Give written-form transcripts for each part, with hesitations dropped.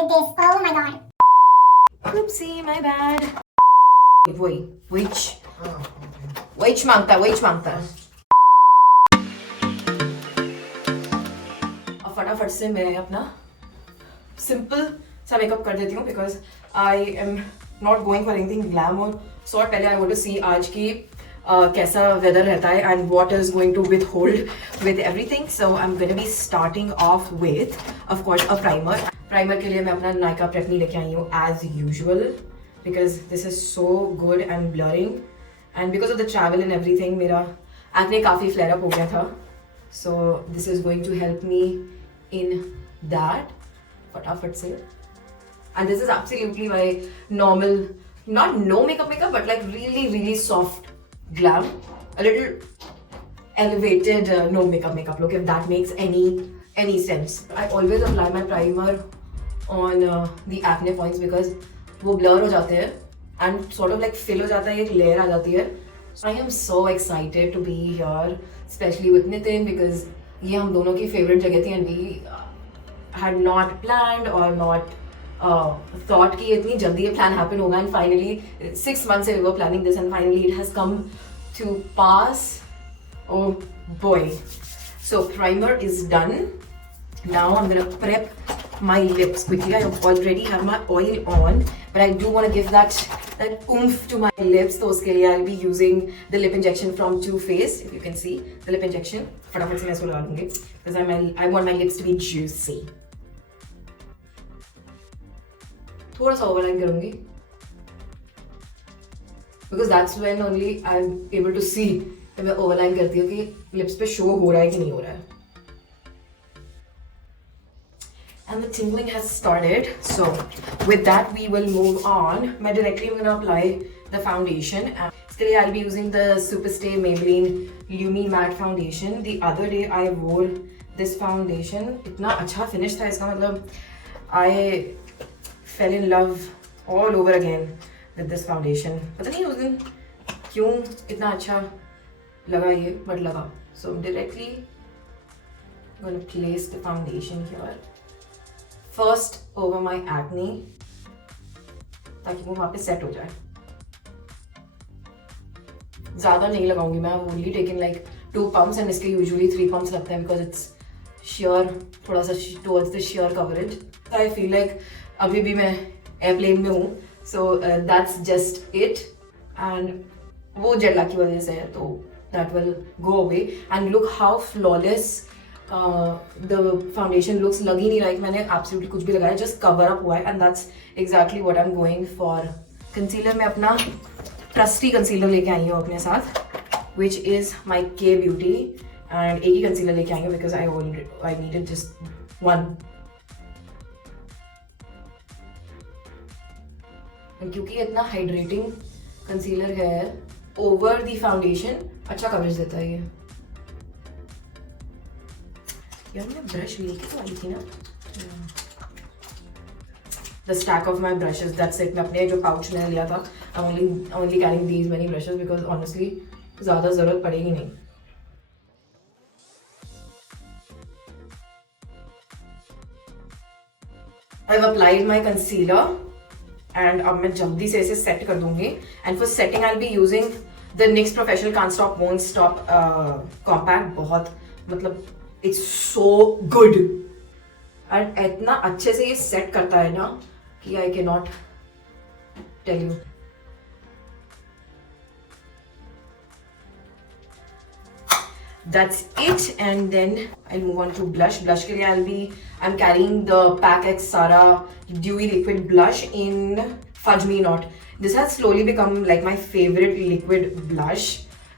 with this. Oh my god. Oopsie, my bad. वही wage मांगता है अब फटाफट से मैं अपना सिंपल सा मेकअप कर देती हूँ because I am not going for anything glam और सॉर्ट. पहले आई वांट टू सी आज की कैसा वेदर रहता है and what is going to with hold with everything. So I am going to be starting off with of course a primer के लिए मैं अपना नायका प्रेटनी लेके आई हूँ as usual because this is so good and blurring and because of the travel and everything मेरा acne काफ़ी फ्लेयर अप हो गया था. So this is going to help me in that फटाफट से. And this is absolutely my normal, not no makeup, but like really soft glam, a little elevated no makeup look, if that makes any sense. I always apply my primer on the acne points because वो blur हो जाते हैं and sort of like fill हो जाता है, एक layer आ जाती है. I am so excited to be here, especially with Nitin because ये हम दोनों की favorite जगह थी and we had not planned or not thought कि इतनी जल्दी ये plan happen होगा and finally 6 months से we were planning this and finally it has come to pass. Oh boy. So primer is done. Now I'm gonna prep my lips quickly. I already have my oil on but I do want to give that oomph to my lips. तो उसके लिए I'll be using the lip injection from Too Faced. If you can see the lip injection फटाफट से मैं इसको लगा लूँगी because I want my lips to be juicy. थोड़ा सा ओवरलाइन करूंगी because that's when only I am able to see कि मैं ओवरलाइन करती हूँ कि लिप्स पे शो हो रहा है कि नहीं हो रहा है. And the tingling has started. So with that we will move on. मैं directly I'm gonna apply the foundation. And इसके लिए I'll be using the Superstay Maybelline Lumi Matte Foundation. The other day I wore this foundation. इतना अच्छा finish था इसका मतलब I fell in love all over again with this foundation. पता नहीं उस दिन क्यों इतना अच्छा लगा ये but लगा. So directly I'm going to place the foundation here first over my acne ताकि वो वहाँ पे set हो जाए. ज़्यादा नहीं लगाऊंगी मैं. I've only taken like 2 pumps and इसके usually 3 pumps लगते हैं because it's sheer थोड़ा सा towards the sheer coverage. I feel like अभी भी मैं एयरप्लेन में हूँ so that's just it and वो जेट लैग की वजह से है तो that will go away and look how flawless the foundation looks. लग ही नहीं रहा है कि मैंने एब्सोल्युटली कुछ भी लगाया, जस्ट कवर अप हुआ है and that's exactly what I am going for. Concealer में अपना ट्रस्टी कंसीलर लेके आई हूँ अपने साथ विच इज़ माई के ब्यूटी एंड एक ही कंसीलर लेके आई हूँ because I needed just one. क्योंकि इतना हाइड्रेटिंग कंसीलर है ओवर द फाउंडेशन अच्छा कवरेज देता है ये. यार मैं ब्रश लेके तो आई थी ना. The stack of my brushes that's it. मैं अपने जो पाउच में लिया था I only carrying these many brushes because honestly ज़्यादा ज़रूरत पड़ेगी नहीं. I have applied my concealer and अब मैं जल्दी से इसे सेट कर दूंगी and for setting I will be using the NYX professional can't stop won't stop compact. बहुत मतलब इट्स सो गुड एंड इतना अच्छे से ये सेट करता है ना कि I can not tell you. That's it and then I'll move on to blush. Blush के लिए I'm carrying the Pac X Sara Dewy Liquid Blush in Fudge Me Not. This has slowly become like my favorite liquid blush.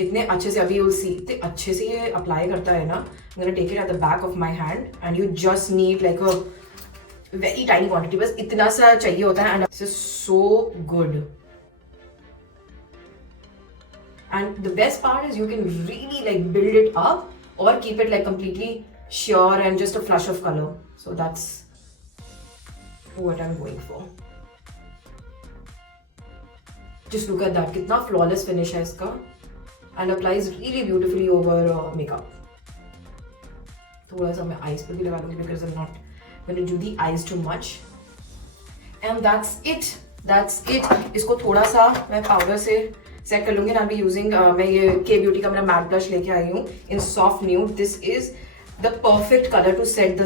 इतने अच्छे से अभी you'll see इतने अच्छे से ये apply करता है ना. I'm gonna take it at the back of my hand and you just need like a very tiny quantity. बस इतना सा चाहिए होता है and this is so good. And the best part is you can really like build it up or keep it like completely sheer and just a flush of color. So that's what I'm going for. Just look at that. कितना flawless finish है इसका and applies really beautifully over makeup. थोड़ा सा मैं eyes पर भी लगा लूँगी because I'm not going to do the eyes too much. And that's it. इसको थोड़ा सा मैं पाउडर से सेट कर लूंगी। आई बी यूजिंग मैं ये के ब्यूटी का मेरा मैट ब्लश लेके आई हूँ in soft nude. This is the perfect colour to set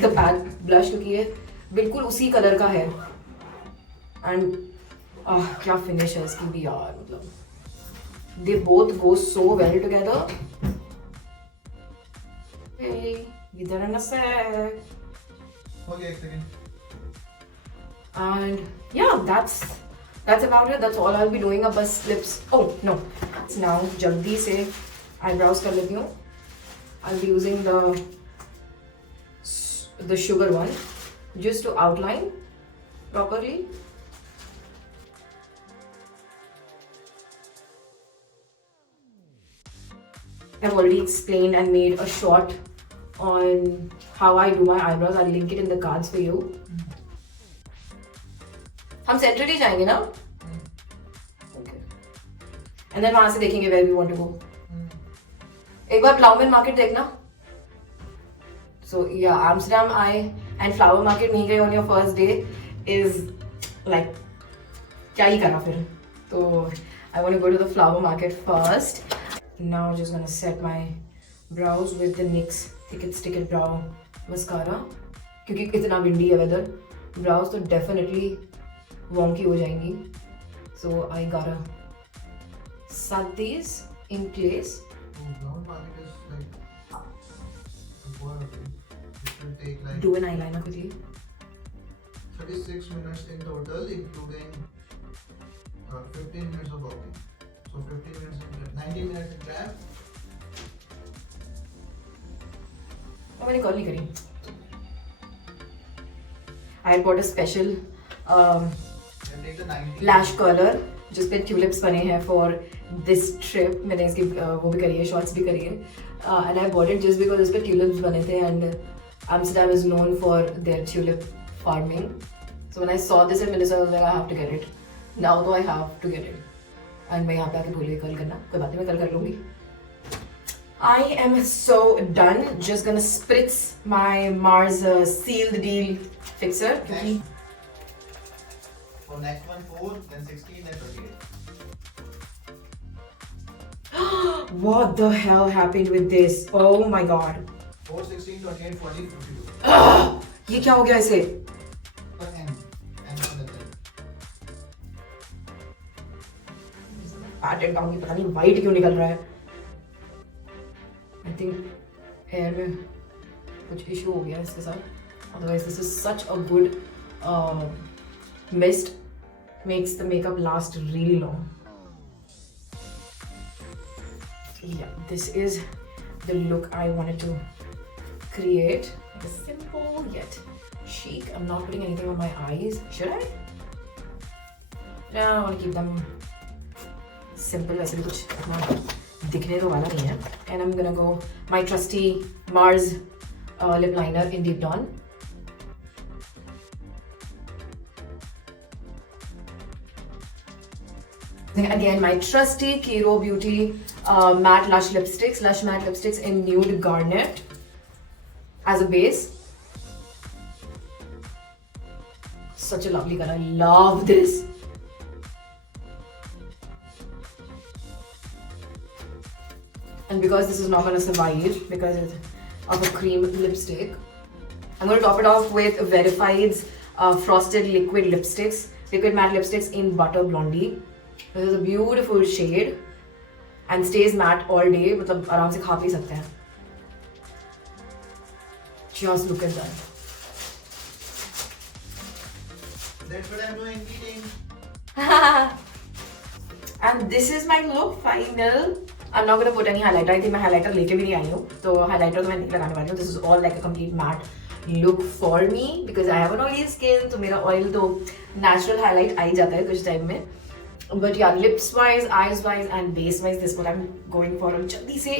the pack blush, क्योंकि ये बिल्कुल उसी कलर का है। एंड क्या फिनिश है इसकी भी यार, मतलब they both go so well together. Hey, be there in a sec. Okay, एक second. And yeah, that's about it. That's all I'll be doing. अब बस lips. Oh no, it's now जल्दी से eyebrows कर लेती हूँ. I'll be using the sugar one just to outline properly. I've already explained and made a short on how I do my eyebrows. I'll link it in the cards for you. हम central ही जाएंगे ना? Okay. And then वहाँ से देखेंगे where we want to go. एक बार प्लाउमेन market देखना. So yeah, Amsterdam and Flower Market नहीं गए on your first day is like क्या ही करा फिर. तो I want to go to the Flower Market first. Now I'm just gonna set my brows with the NYX Thick It Brow Mascara. क्योंकि इतना windy है weather, brows तो definitely wonky हो जाएंगी. So I gotta set these in place. Brown market is like before it will take like Do an eyeliner quickly. 36 minutes in total, including 15 minutes of walking. So 15 minutes in 90 minutes in cab. मैंने call नहीं करी. I bought a special Then take the 90. lash curler जिसपे tulips बने हैं for this trip. मैंने इसकी वो भी करी है, शॉर्ट्स भी करी है. And I bought it just because इसपे ट्यूलिप्स बने थे and Amsterdam is known for their tulip farming. So when I saw this in Minnesota, I was like, I have to get it. Now though I have to get it. And मैं यहाँ पे आके भूल गई कल करना. कोई बात नहीं, मैं कल कर लूँगी. I am so done. Just gonna spritz my Mars Sealed Deal Fixer. Next. For next one 4, then 16, then 28. What the hell happened with this? Oh my god. 4, 16, 28, 40, 52. ये क्या हो गया इसे? For N. N for the third. Pattern down, पता नहीं white क्यों निकल रहा है. I think hair में कुछ इशू हो गया इसके साथ. Otherwise this is such a good mist. Makes the makeup last really long. Yeah, this is the look I wanted to create. Like a simple yet chic. I'm not putting anything on my eyes. Should I? No, I want to keep them simple. वैसे भी कुछ इतना दिखने तो वाला नहीं है. And I'm gonna go my trusty Mars lip liner in Deep Dawn. Again, my trusty Kiro Beauty matte lush lipsticks in nude garnet as a base. Such a lovely color. I love this. And because this is not going to survive because it's of a cream lipstick, I'm going to top it off with Verified's Frosted Liquid Matte Lipsticks in Butter Blondie. This is a beautiful shade and stays matte all day. मतलब आराम से खा P सकते हैं. Just look at that. That's what I'm doing, eating. And this is my look final. I'm not gonna put any highlighter. I think मैं highlighter लेके भी नहीं आई हूँ, तो highlighter तो मैं नहीं लगाने वाली हूँ. This is all like a complete matte look for me because I have an oily skin. तो मेरा oil तो natural highlight आ ही जाता है कुछ time में. But yeah, lips wise, eyes wise, and base wise, this is what I'm going for. जल्दी से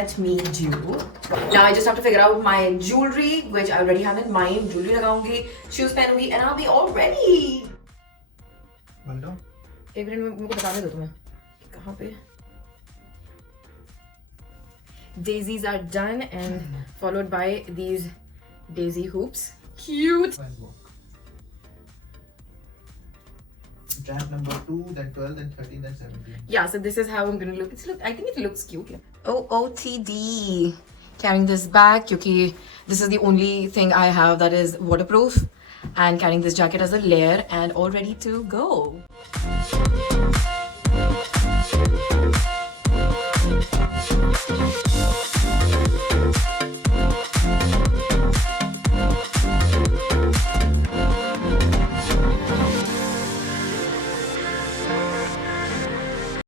let me do. Now I just have to figure out my jewelry, which I already have in mind. Jewelry लगाऊंगी, shoes पहनूंगी, and I'll be all ready. बंदो. एक minute में मुझे बताने दो तुम्हें कहाँ पे. daisies are done and followed by these daisy hoops. Cute. Fine walk. Track number 2, then 12, then 13, then 17. Yeah, so this is how I'm gonna look. I think it looks cute. OOTD. Carrying this bag, because this is the only thing I have that is waterproof, and carrying this jacket as a layer and all ready to go.